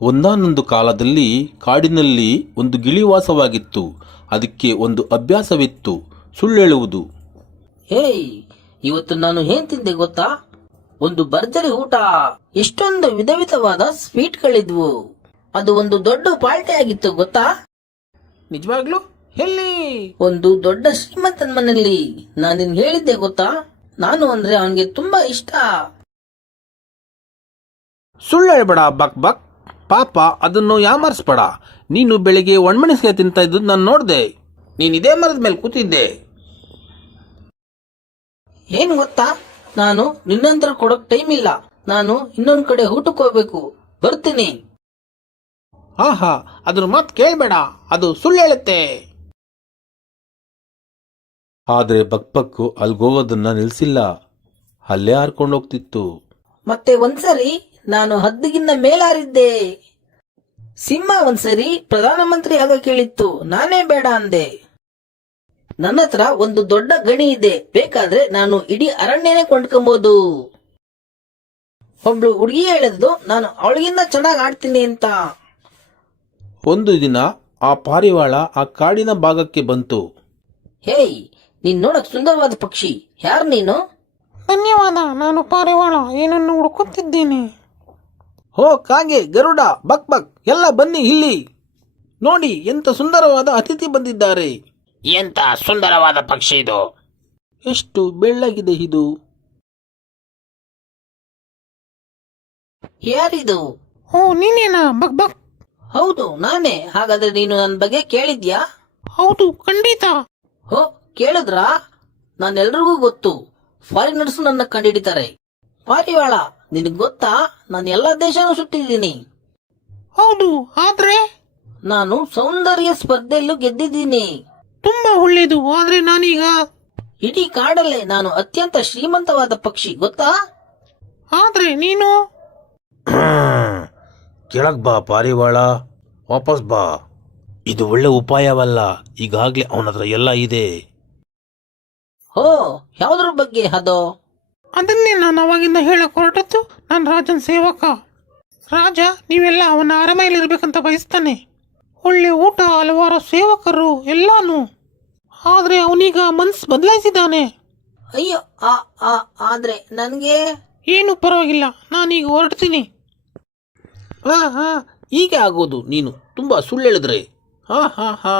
ಒಂದಾನೊಂದು ಕಾಲದಲ್ಲಿ ಕಾಡಿನಲ್ಲಿ ಒಂದು ಗಿಳಿ ವಾಸವಾಗಿತ್ತು. ಅದಕ್ಕೆ ಒಂದು ಅಭ್ಯಾಸವಿತ್ತು, ಸುಳ್ಳೇಳುವುದು. ಹೇಯ್, ಇವತ್ತು ನಾನು ಏನ್ ತಿಂದೆ ಗೊತ್ತಾ? ಒಂದು ಭರ್ಜರಿ ಊಟ. ಎಷ್ಟೊಂದು ವಿಧ ವಿಧವಾದ ಸ್ವೀಟ್ಗಳಿದ್ವು. ಅದು ಒಂದು ದೊಡ್ಡ ಪಾರ್ಟಿ ಆಗಿತ್ತು ಗೊತ್ತಾ? ನಿಜವಾಗ್ಲೂ? ಎಲ್ಲಿ? ಒಂದು ದೊಡ್ಡ ಶ್ರೀಮಂತನ ಮನೆಯಲ್ಲಿ. ನಾನಿನ್ ಹೇಳಿದ್ದೆ ಗೊತ್ತಾ? ನಾನು ಅಂದ್ರೆ ಅವನಿಗೆ ತುಂಬಾ ಇಷ್ಟ. ಸುಳ್ಳು ಹೇಳ್ಬೇಡ ಬಕ್ ಬಕ್. ಪಾಪ, ಅದನ್ನು ಯಾಮರ್ಸ್ಬೇಡ. ನೀನು ಬೆಳಿಗ್ಗೆ ಒಣಮೆಣಸಿಗೆ ತಿಂತ ಇದ್ದು ನಾನು ನೋಡ್ದೆ. ನೀನ್ ಇದೇ ಮರದ ಮೇಲೆ ಕೂತಿದ್ದೆ. ಏನ್ ಗೊತ್ತಾ, ನಾನು ನಿನ್ನಂತರ ಕೊಡಕ್ ಟೈಮ್ ಇಲ್ಲ. ನಾನು ಇನ್ನೊಂದ್ ಕಡೆ ಊಟಕ್ಕೆ ಹೋಗ್ಬೇಕು. ಬರ್ತೀನಿ. ಆಹಾ, ಅದ್ರ ಮಾತು ಕೇಳ್ಬೇಡ, ಅದು ಸುಳ್ಳು ಹೇಳುತ್ತೆ. ಆದರೆ ಬಕ್ಬಕ್ಕು ಅಲ್ಗೋಗೋದನ್ನ ನಿಲ್ಸಿಲ್ಲ. ಅಲ್ಲೇ ಹಾರ್ಕೊಂಡು ಹೋಗ್ತಿತ್ತು. ಮತ್ತೆ ಒಂದ್ಸರಿ ನಾನು ಹದ್ದಿಗಿನ್ನ ಮೇಲಾರಿದ್ದೆ. ಸಿಂಹ ಒಂದ್ಸರಿ ಪ್ರಧಾನಮಂತ್ರಿ ಆಗ ಕೇಳಿತ್ತು. ನಾನೇ ಬೇಡ ಅಂದೆ. ನನ್ನ ಹತ್ರ ಒಂದು ದೊಡ್ಡ ಗಣಿ ಇದೆ. ಬೇಕಾದ್ರೆ ನಾನು ಇಡೀ ಅರಣ್ಯನೇ ಕೊಂಡ್ಕೊಬಹುದು. ಒಬ್ಳು ಹುಡುಗಿ ಹೇಳಿದ್ಲು, ನಾನು ಅವಳಿಗಿಂತ ಚೆನ್ನಾಗಿ ಆಡ್ತೀನಿ ಅಂತ. ಒಂದು ದಿನ ಆ ಪಾರಿವಾಳ ಆ ಕಾಡಿನ ಭಾಗಕ್ಕೆ ಬಂತು. ಹೇಯ್, ನೀನ್ ನೋಡಕ್ ಸುಂದರವಾದ ಪಕ್ಷಿ. ಯಾರು ನೀನು? ಧನ್ಯವಾದ, ನಾನು ಪಾರಿವಾಳ ಏನನ್ನು ಹುಡುಕುತ್ತಿದ್ದೇನೆ. ಹೋ ಕಾಗೆ, ಗರುಡ, ಬಕ್ ಬಕ್ ಎಲ್ಲ ಬನ್ನಿ ಇಲ್ಲಿ. ನೋಡಿ, ಎಂತ ಸುಂದರವಾದ ಅತಿಥಿ ಬಂದಿದ್ದಾರೆ. ಎಂತ ಸುಂದರವಾದ ಪಕ್ಷಿ ಇದು. ಎಷ್ಟು ಬೆಳ್ಳಗಿದೆ ಇದು. ಯಾರಿದು? ಓ, ನೀನೇನಾ ಬಕ್ ಬಕ್? ಹೌದು, ನಾನೇ. ಹಾಗಾದ್ರೆ ನೀನು ನನ್ನ ಬಗ್ಗೆ ಕೇಳಿದ್ಯಾ? ಹೌದು, ಖಂಡಿತ. ಹೋ, ಕೇಳಿದ್ರಾ? ನಾನೆಲ್ರಿಗೂ ಗೊತ್ತು. ಫಾರಿನರ್ಸ್ ನನ್ನ ಕಂಡಿಡಿತಾರೆ. ಪಾರಿವಾಳ, ನಿನಗ್ ಗೊತ್ತಾ, ನಾನು ಎಲ್ಲಾ ದೇಶನೂ ಸುತ್ತಿದ್ದೀನಿ. ಹೌದು, ಆದ್ರೆ ನಾನು ಸೌಂದರ್ಯ ಸ್ಪರ್ಧೆಯಲ್ಲೂ ಗೆದ್ದಿದ್ದೀನಿ. ತುಂಬಾ ಒಳ್ಳೇದು. ಆದ್ರೆ ನಾನೀಗ ಇಡೀ ಕಾಡಲ್ಲೇ ನಾನು ಅತ್ಯಂತ ಶ್ರೀಮಂತವಾದ ಪಕ್ಷಿ ಗೊತ್ತಾ? ಆದ್ರೆ ನೀನು ಕೆಳಗ್ ಬಾ ಪಾರಿವಾಳ, ವಾಪಸ್ ಬಾ. ಇದು ಒಳ್ಳೆ ಉಪಾಯವಲ್ಲ. ಈಗಾಗ್ಲೇ ಅವನ ಹತ್ರ ಎಲ್ಲ ಇದೆ. ಹೋ, ಯಾವ್ದ್ರ ಬಗ್ಗೆ ಅದು? ಅದನ್ನೇ ನಾನು ಅವಾಗಿಂದ ಹೇಳಕ್ ಹೊರಟದ್ದು. ನಾನು ರಾಜನ ಸೇವಕ. ರಾಜ ನೀವೆಲ್ಲ ಅವನ ಅರಮನೆಯಲ್ಲಿರ್ಬೇಕಂತ ಬಯಸ್ತಾನೆ. ಒಳ್ಳೆ ಊಟ, ಹಲವಾರು ಸೇವಕರು, ಎಲ್ಲಾನು. ಆದ್ರೆ ಅವನೀಗ ಮನ್ಸು ಬದಲಾಯಿಸಿದ್ದಾನೆ. ಅಯ್ಯೋ, ಆದ್ರೆ ನನ್ಗೆ ಏನು ಪರವಾಗಿಲ್ಲ, ನಾನೀಗ ಹೊರಡ್ತೀನಿ. ಹಾ ಹಾ, ಹೀಗೆ ಆಗೋದು ನೀನು ತುಂಬಾ ಸುಳ್ಳು ಹೇಳಿದ್ರೆ. ಹಾ ಹಾ ಹಾ.